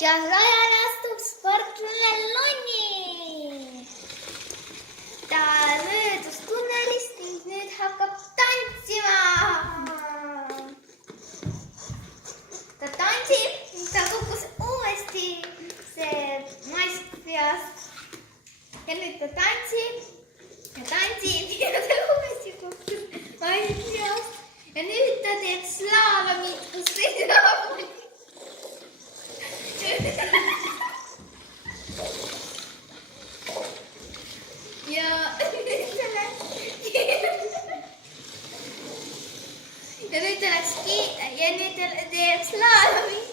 ja rajale astub sportlane Lonni. Ta möödus tunnelist ning nüüd hakkab tantsima. Ta tantsib ning ta kukkus uuesti see maistpeast. Ja nüüd ta tantsib ja tantsib ja ta uuesti kukkus maistpeast. Ja nüüd ta teeb slaalomit, kus sõidab. Ja nüüd ta läks ja nüüd ta teeb slaalomit.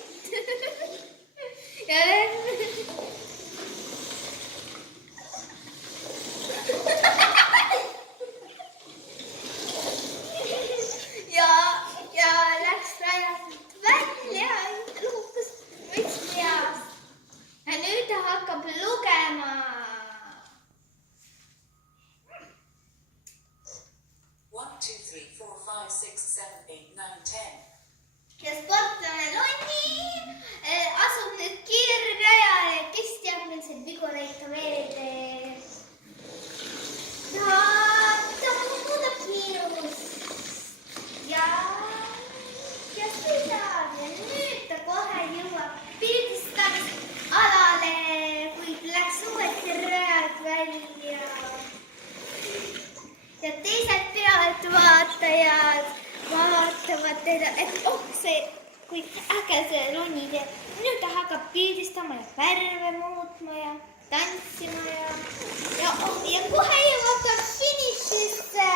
Ja läks rajalt välja, luhkus müts peast. Ja nüüd ta hakkab lugema. Ja sportlane Lonni asub nüüd kiirrajale, kes teab milliseid vigureid ta veel teeb. Ta muudab kiirust ja sõidab ja nüüd ta kohe jõuab pildistamisalale, kuid läks uuesti rajalt välja. Ja teised pealtvaatajad vaatavad teda, et kui äge see Lonni teeb. Nüüd ta hakkab pildistama ja värve muutma ja tantsima ja kohe jõuab ta finišisse.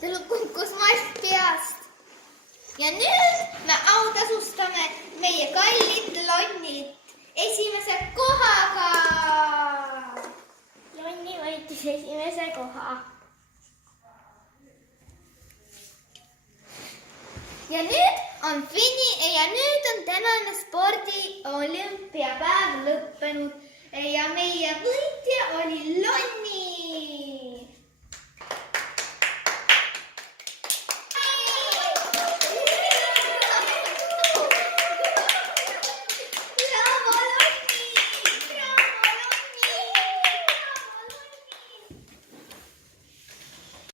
Ta kukkus maist peast. Ja nüüd me autasustame meie kallid Lonnid esimese kohaga. Lonni võitis esimese koha. Ja nüüd on tänane spordi olümpiapäev lõppenud ja meie võitja oli Lonni.